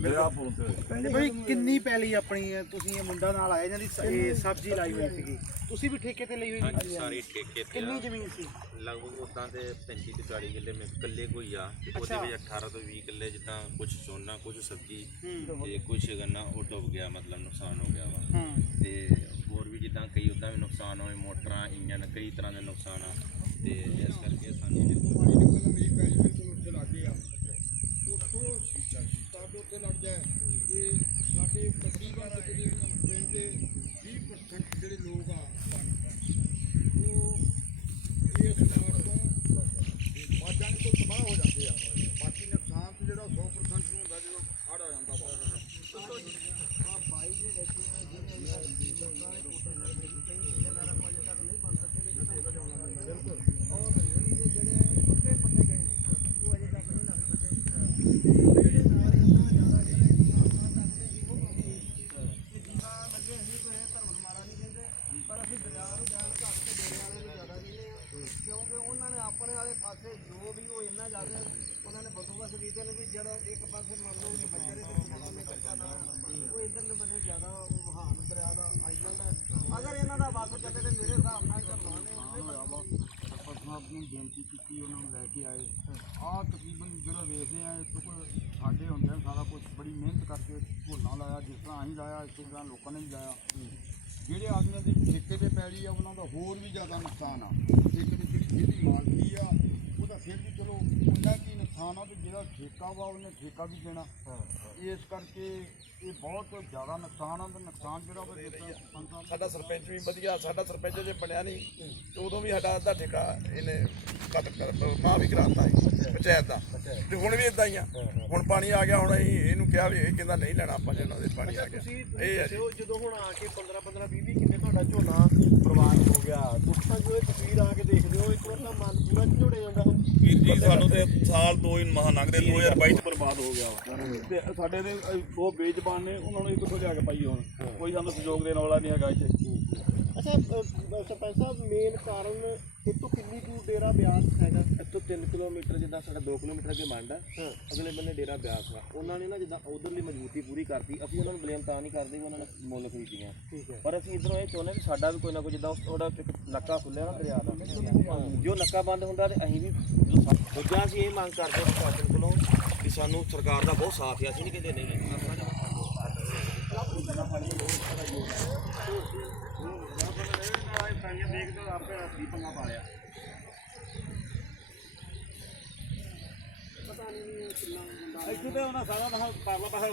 ਮੇਰਾ ਫੋਨ ਤੇ ਬਈ ਕਿੰਨੀ ਪੈਲੀ ਆਪਣੀ ਹੈ? ਤੁਸੀਂ ਇਹ ਮੁੰਡਾ ਨਾਲ ਆਏ ਜਾਂਦੀ ਇਹ ਸਬਜ਼ੀ ਲਾਈ ਹੋਈ ਸੀਗੀ। ਤੁਸੀਂ ਵੀ ਠੇਕੇ ਤੇ ਲਈ ਹੋਈ ਹਾਂਜੀ ਸੀ ਸਾਰੀ ਠੇਕੇ ਤੇ ਕਿੰਨੀ। ਜ਼ਮੀਨ ਸੀ? ਲਗਭਗ ਉਦਾਂ ਤੇ 35 ਤੋਂ 40 ਕਿੱਲੇ ਮੇ ਇਕੱਲੇ ਕੋਈ ਆ। ਤੇ ਉਹਦੇ ਅੱਛਾ। ਵਿੱਚ 18 ਤੋਂ 20 ਕਿੱਲੇ ਜਿੱਦਾਂ ਕੁਝ ਝੋਨਾ ਕੁਝ ਸਬਜ਼ੀ ਹੂੰ। ਤੇ ਕੁਝ ਗੰਨਾ ਉਹ ਡੁੱਬ ਗਿਆ ਮਤਲਬ ਨੁਕਸਾਨ ਹੋ ਗਿਆ ਵਾ। ਹੂੰ। ਤੇ ਹੋਰ ਵੀ ਜਿੱਦਾਂ ਕਈ ਉਦਾਂ ਵੀ ਨੁਕਸਾਨ ਹੋਏ ਮੋਟਰਾਂ ਇੰਜਨ ਕਈ ਤਰ੍ਹਾਂ ਦੇ ਨੁਕਸਾਨ ਆ। ਤੇ ਇਸ ਕਰਕੇ ਸਾਨੂੰ Thank you. ਜ਼ਿਆਦਾ ਉਹਨਾਂ ਨੇ ਬੰਦੋਬਸਤ ਕੀਤੇ ਨੇ ਵੀ ਜਿਹੜਾ ਇੱਕ ਪਾਸੇ ਮੰਨ ਲਓ ਕਿ ਬੱਚੇ ਦੇ ਤੇ ਮੌਸਮ ਕੱਟਾ ਨਾ ਉਹ ਇਧਰਲੇ ਪਾਸੇ ਜ਼ਿਆਦਾ ਉਹ ਵਹਾਨ ਦਰਿਆ ਦਾ ਆਈ ਜਾਂਦਾ ਅਗਰ ਇਹਨਾਂ ਦਾ ਵੱਸ ਚੱਲੇ ਤੇ ਮੇਰੇ ਹਿਸਾਬ ਨਾਲ ਝਰਨਾ ਨੇ ਉਹਦੇ ਪਾਸੇ ਸਰਪੰਚ ਸਾਹਿਬ ਨੂੰ ਬੇਨਤੀ ਕੀਤੀ ਉਹਨਾਂ ਨੂੰ ਲੈ ਕੇ ਆਏ। ਆਹ ਤਕਰੀਬਨ ਜਿਹੜਾ ਵੇਖਦੇ ਆ ਇਸ ਤੋਂ ਸਾਡੇ ਹੁੰਦੇ ਸਾਰਾ ਕੁਝ ਬੜੀ ਮਿਹਨਤ ਕਰਕੇ ਝੋਨਾ ਲਾਇਆ ਜਿਸ ਤਰ੍ਹਾਂ ਅਸੀਂ ਲਾਇਆ ਇਸੇ ਤਰ੍ਹਾਂ ਲੋਕਾਂ ਨੇ ਵੀ ਲਾਇਆ। ਜਿਹੜੇ ਆਦਮੀਆਂ ਦੀ ਠੇਕੇ ਤੇ ਪੈਲੀ ਆ ਉਹਨਾਂ ਦਾ ਹੋਰ ਵੀ ਜ਼ਿਆਦਾ ਨੁਕਸਾਨ ਆ। ਠੇਕੇ ਤੇ ਜਿਹੜੀ ਜਿਹਦੀ ਮਾਲਕੀ ਆ ਉਹਦਾ ਫਿਰ ਵੀ ਚਲੋ ਉਹਨਾਂ ਕੀ ਨੁਕਸਾਨ ਆ ਤੇ ਜਿਹੜਾ ਠੇਕਾ ਵਾ ਉਹਨੇ ਠੇਕਾ ਵੀ ਦੇਣਾ। ਇਸ ਕਰਕੇ ਇਹ ਬਹੁਤ ਜ਼ਿਆਦਾ ਨੁਕਸਾਨ ਆ ਤੇ ਨੁਕਸਾਨ ਜਿਹੜਾ ਵਾ ਜਿਸ ਸਾਡਾ ਸਰਪੰਚ ਵੀ ਵਧੀਆ ਸਾਡਾ ਸਰਪੰਚ ਜੇ ਬਣਿਆ ਨਹੀਂ ਤੇ ਉਦੋਂ ਵੀ ਸਾਡਾ ਅੱਧਾ ਠੇਕਾ ਇਹਨੇ ਕੱਟ ਕਰ ਮਾਂ ਵੀ ਕਰਾਤਾ ਹੈ ਪੰਚਾਇਤ ਦਾ। ਤੇ ਹੁਣ ਵੀ ਇਦਾਂ ਹੀ ਆ। ਹੁਣ ਪਾਣੀ ਆ ਗਿਆ ਹੁਣ ਅਸੀਂ ਇਹਨੂੰ ਕਿਹਾ ਵੀ ਇਹ ਕਹਿੰਦਾ ਨਹੀਂ ਲੈਣਾ ਆਪਾਂ ਜਿਹਨਾਂ ਦੇ ਪਾਣੀ ਆ ਗਿਆ। ਤੁਸੀਂ ਇਹ ਹੈ ਜੀ। ਦੱਸਿਓ ਜਦੋਂ ਹੁਣ ਆ ਕੇ 15 15 20 20 ਕਿੱਲੇ ਤੁਹਾਡਾ ਝੋਨਾ ਬਰਬਾਦ ਹੋ ਗਿਆ ਤੁਸੀਂ ਜੋ ਇਹ ਤਸਵੀਰ ਆ ਕੇ ਦੇਖਦੇ ਹੋ ਇੱਕ ਵਾਰ ਤਾਂ ਮਨ ਪੂਰਾ ਝੋੜੇ ਜਾਂਦਾ। ਹੋ ਵੀਰ ਜੀ ਸਾਨੂੰ ਤੇ ਸਾਲ ਦੋ ਹੀ ਮਹਾ ਲੰਘਦੇ 2022 ਚ ਬਰਬਾਦ ਹੋ ਗਿਆ ਵਾ। ਤੇ ਸਾਡੇ ਦੇ ਅ, ਉਹ ਬੇਜ਼ਬਾਨ ਨੇ ਉਹਨਾਂ ਨੂੰ ਕਿੱਥੋਂ ਲਿਆ ਕੇ ਪਾਈ ਹੁਣ। ਕੋਈ ਸਾਨੂੰ ਸਹਿਯੋਗ ਦੇਣ ਵਾਲਾ ਨਹੀਂ ਹੈਗਾ ਇੱਥੇ। ਅੱਛਾ ਸਰਪੰਚ ਸਾਹਿਬ ਮੇਨ ਕਾਰਨ ਇੱਥੋਂ ਕਿੰਨੀ ਦੂਰ ਡੇਰਾ ਬਿਆਸ ਹੈਗਾ? ਇੱਥੋਂ 3 ਕਿਲੋਮੀਟਰ ਜਿੱਦਾਂ ਸਾਡਾ 2 ਕਿਲੋਮੀਟਰ ਅੱਗੇ ਮੰਡ ਆ ਅਗਲੇ ਬੰਨੇ ਡੇਰਾ ਬਿਆਸ ਆ ਉਹਨਾਂ ਨੇ ਨਾ ਜਿੱਦਾਂ ਉਧਰਲੀ ਮਜ਼ਬੂਤੀ ਪੂਰੀ ਕਰਤੀ ਅਸੀਂ ਉਹਨਾਂ ਨੂੰ ਬਲੇਮ ਤਾਂ ਨਹੀਂ ਕਰਦੇ ਵੀ ਉਹਨਾਂ ਨੇ ਮੁੱਲ ਖਰੀਦੀਆਂ। ਠੀਕ ਹੈ। ਪਰ ਅਸੀਂ ਇਧਰੋਂ ਇਹ ਚਾਹੁੰਦੇ ਵੀ ਸਾਡਾ ਵੀ ਕੋਈ ਨਾ ਕੋਈ ਜਿੱਦਾਂ ਉਹਦਾ ਇੱਕ ਨੱਕਾ ਖੁੱਲਿਆ ਨਾ ਦਰਿਆ ਦਾ। ਜੋ ਨੱਕਾ ਬੰਦ ਹੁੰਦਾ ਤੇ ਅਸੀਂ ਵੀ ਦੂਜਾ ਅਸੀਂ ਇਹ ਮੰਗ ਕਰਦੇ ਹਾਂ ਪ੍ਰਸ਼ਾਸਨ ਕੋਲੋਂ ਕਿ ਸਾਨੂੰ ਸਰਕਾਰ ਦਾ ਬਹੁਤ ਸਾਥ ਹੈ ਅਸੀਂ ਨਹੀਂ ਕਹਿੰਦੇ ਨਹੀਂ। ਹੈ ਆਪਣਾ ਇੱਥੇ ਤਾਂ ਉਹਨਾਂ ਸਾਰਾ ਮਹਾ ਪਰਲਾ ਪਾਸੇ